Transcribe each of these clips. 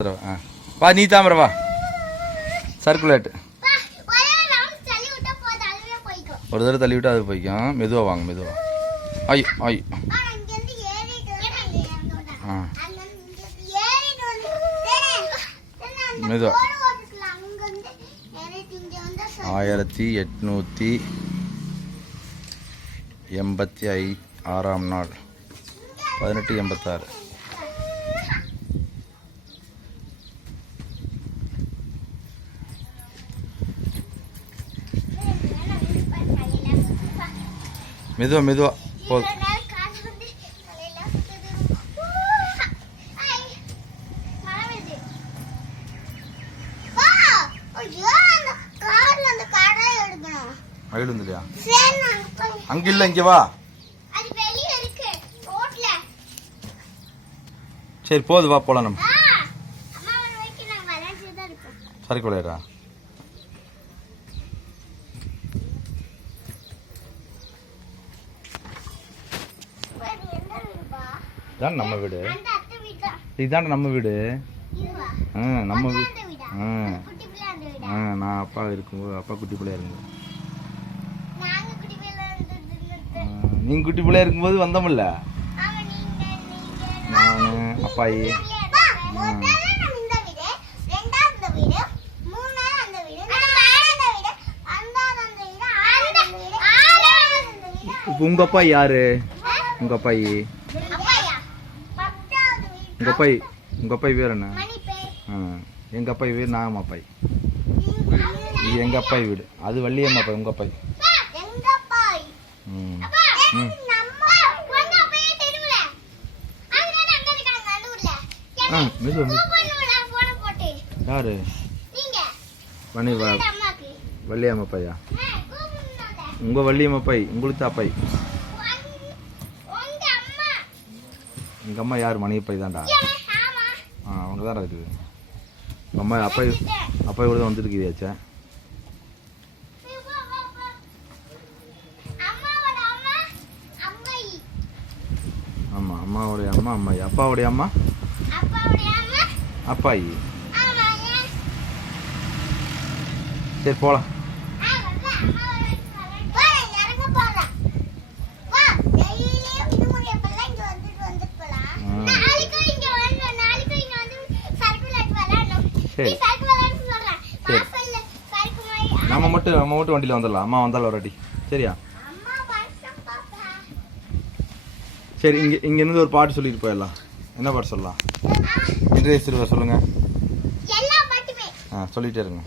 வா நீ தாமரை வா சர்க்குலேட் ஒரு தடவை தள்ளி விட்டு அது போய்க்கும். மெதுவாக வாங்க மெதுவாக. ஐயோ ஐயோ மெதுவா. 1886 நாள் 1886. மெதுவா மெதுவா போதும். அகில் இல்லையா அங்க இல்ல இங்க வா. சரி போது வா போலாம் நம்ம. சரி விளையாடா. இதான் நம்ம வீடு. இதுதான் நம்ம வீடு. நம்ம வீடு. நான் அப்பா இருக்கும்போது அப்பா குட்டி பிள்ளையா இருக்கும்போது நீங்க குட்டி பிள்ளையா இருக்கும்போது வந்தோம்ல நான் அப்பாயி. உங்க அப்பா யாரு? உங்க அப்பாயி உங்க அப்பாயி பேர் என்ன? எங்க அப்பாயி பேர் நாகம்மா அப்பாயி. இது எங்க அப்பாயி வீடு. அது வள்ளியம்மா அப்பாய். உங்க அப்பாயி யாரு? வள்ளியம்மா அப்பாயா? உங்க வள்ளியம்மா அப்பாய். உங்களுக்கு அப்பாய். எங்க அம்மா யார்? மணியப்பாய் தான்டா. அவங்க தான் இருக்குது. அம்மா அப்பாய் அப்பாய் கூட தான் வந்துருக்குதியாச்சா? ஆமாம் அம்மாவுடைய அம்மா அம்மாயி. அப்பாவுடைய அம்மா அப்பாயி. சரி போகலாம். சரி நம்ம மட்டும் வண்டியில் வந்துடலாம். அம்மா வந்தாலும் ஒரு அடி. சரியா? சரி இங்கேருந்து ஒரு பாட்டு சொல்லிட்டு போயிடலாம். என்ன பாட்டு சொல்லலாம்? இன்றைய சிறுவர் சொல்லுங்க. சொல்லிட்டே இருங்க.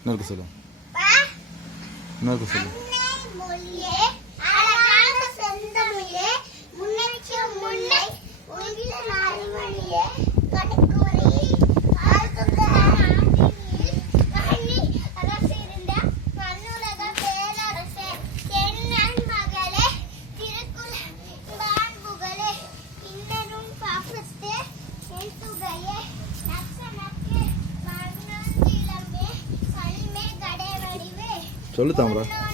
இன்னொருக்கு சொல்லு. இன்னொருக்கு சொல்லு. சொல்லு தாமரா.